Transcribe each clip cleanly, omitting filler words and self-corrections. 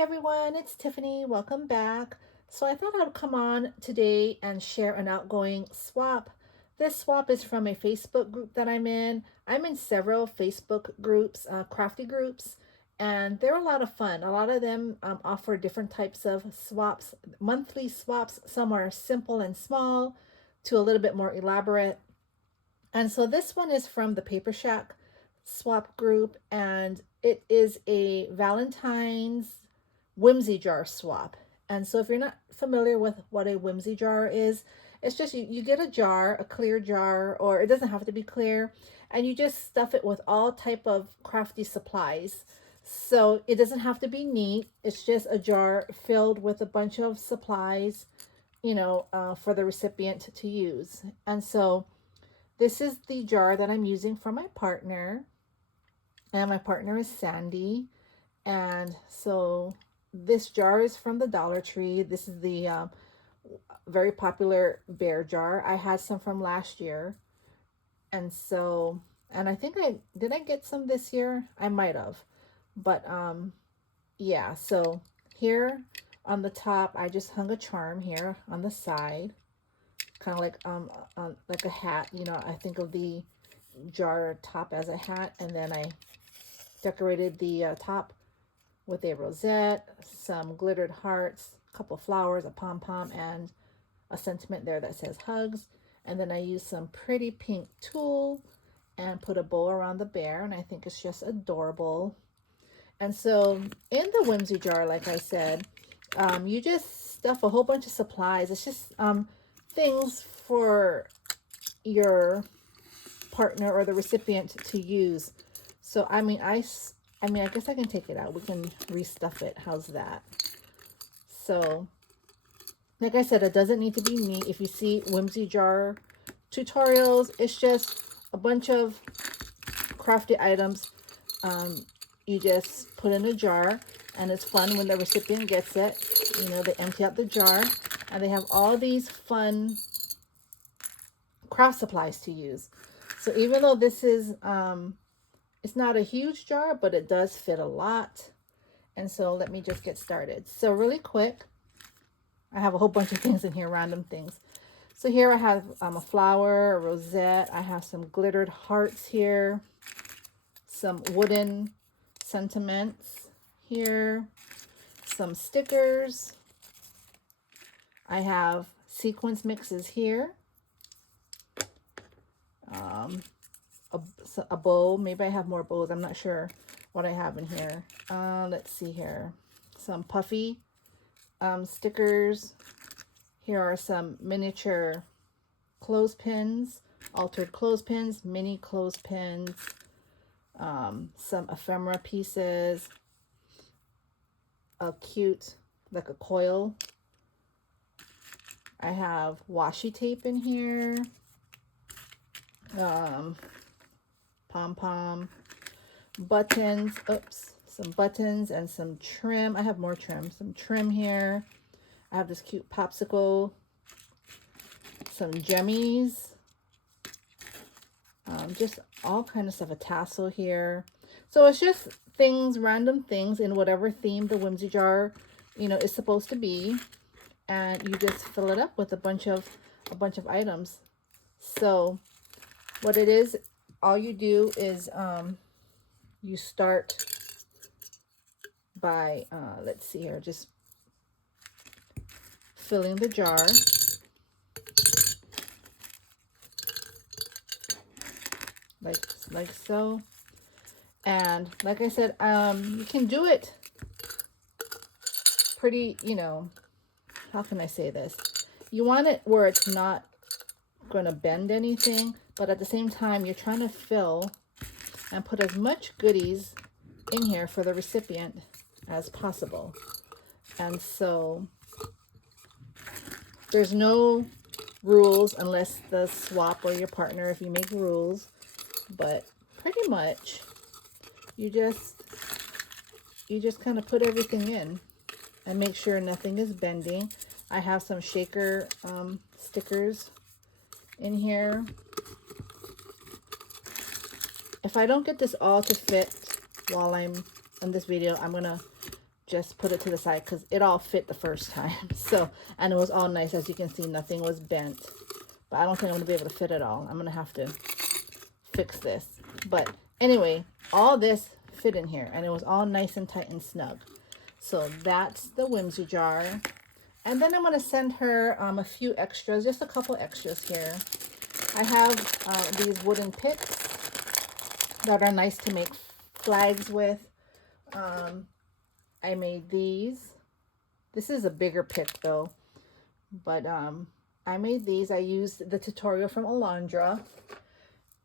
everyone, it's Tiffany. Welcome back. So I thought I'd come on today and share an outgoing swap. This swap is from a Facebook group that I'm in. I'm in several Facebook groups, crafty groups, and they're a lot of fun. A lot of them offer different types of swaps, monthly swaps. Some are simple and small to a little bit more elaborate. And so this one is from the Paper Shack swap group, and it is a Valentine's Whimsy jar swap. And so if you're not familiar with what a Whimsy jar is, it's just you get a jar, a clear jar, or it doesn't have to be clear, and you just stuff it with all type of crafty supplies. So it doesn't have to be neat. It's just a jar filled with a bunch of supplies, for the recipient to use. And so this is the jar that I'm using for my partner. And my partner is Sandy. And so this jar is from the Dollar Tree. This is the very popular bear jar. I had some from last year. And so, and I think did I get some this year? I might have. But yeah, so here on the top, I just hung a charm here on the side. Kind of like a hat, I think of the jar top as a hat, and then I decorated the top with a rosette, some glittered hearts, a couple flowers, a pom-pom, and a sentiment there that says hugs. And then I used some pretty pink tulle and put a bow around the bear, and I think it's just adorable. And so in the Whimsy jar, like I said, you just stuff a whole bunch of supplies. It's just things for your partner or the recipient to use. So I guess I can take it out. We can restuff it. How's that? So like I said, it doesn't need to be neat. If you see Whimsy jar tutorials, it's just a bunch of crafty items. You just put in a jar, and it's fun when the recipient gets it. They empty out the jar, and they have all these fun craft supplies to use. So even though this is, it's not a huge jar, but it does fit a lot. And so let me just get started. So really quick, I have a whole bunch of things in here, random things. So here I have a flower, a rosette. I have some glittered hearts here, some wooden sentiments here, some stickers. I have sequins mixes here, a bow. Maybe I have more bows. I'm not sure what I have in here. Let's see here. Some puffy stickers. Here are some miniature clothespins, altered clothespins, mini clothespins, some ephemera pieces, a cute, like a coil. I have washi tape in here, pom-pom, buttons, some buttons and some trim. I have more trim, some trim here. I have this cute popsicle, some jemmies, just all kind of stuff, a tassel here. So it's just things, random things in whatever theme the Whimsy jar, is supposed to be. And you just fill it up with a bunch of items. So what it is, all you do is you start by let's see here, just filling the jar. Like so. And like I said, you can do it pretty, how can I say this? You want it where it's not going to bend anything, but at the same time, you're trying to fill and put as much goodies in here for the recipient as possible. And so there's no rules unless the swap or your partner, if you make rules, but pretty much you just kind of put everything in and make sure nothing is bending. I have some shaker stickers in here. If I don't get this all to fit while I'm in this video, I'm gonna just put it to the side because it all fit the first time. So, and it was all nice. As you can see, nothing was bent. But I don't think I'm going to be able to fit it all. I'm going to have to fix this. But anyway, all this fit in here. And it was all nice and tight and snug. So that's the Whimsey jar. And then I'm going to send her a few extras. Just a couple extras here. I have these wooden picks that are nice to make flags with. I made these. This is a bigger pick though. But I made these. I used the tutorial from Alondra.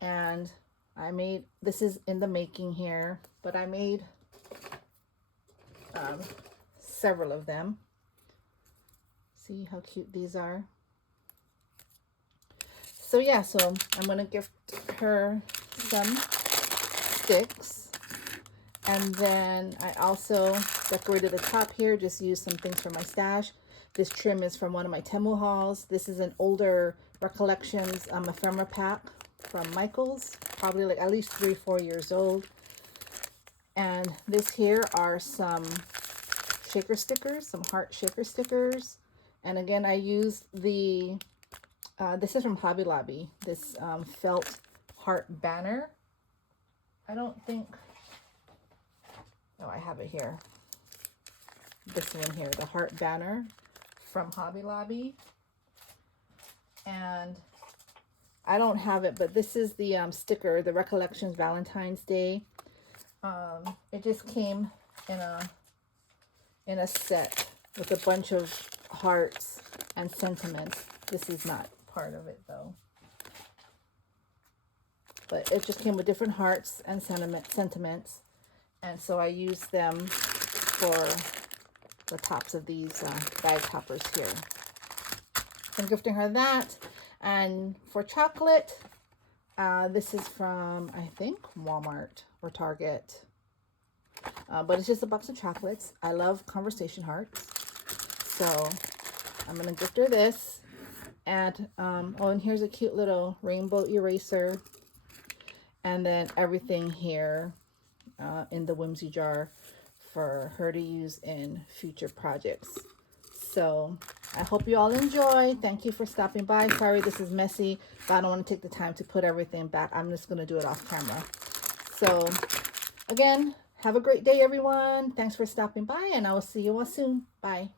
And I made, this is in the making here. But I made several of them. See how cute these are? So yeah, so I'm going to gift her some sticks. And then I also decorated the top here, just used some things from my stash. This trim is from one of my Temu hauls. This is an older Recollections ephemera pack from Michael's, probably like at least 3 or 4 years old. And this here are some shaker stickers, some heart shaker stickers. And again, I used the, this is from Hobby Lobby, this felt heart banner. I don't think, oh, I have it here. This one here, the heart banner from Hobby Lobby. And I don't have it, but this is the sticker, the Recollections Valentine's Day. It just came in a set with a bunch of hearts and sentiments. This is not part of it though. But it just came with different hearts and sentiments. And so I used them for the tops of these bag toppers here. I'm gifting her that. And for chocolate, this is from, I think, Walmart or Target. But it's just a box of chocolates. I love conversation hearts. So I'm going to gift her this. And, oh, and here's a cute little rainbow eraser. And then everything here in the Whimsey jar for her to use in future projects. So I hope you all enjoy. Thank you for stopping by. Sorry this is messy, but I don't want to take the time to put everything back. I'm just going to do it off camera. So again, have a great day, everyone. Thanks for stopping by, and I will see you all soon. Bye.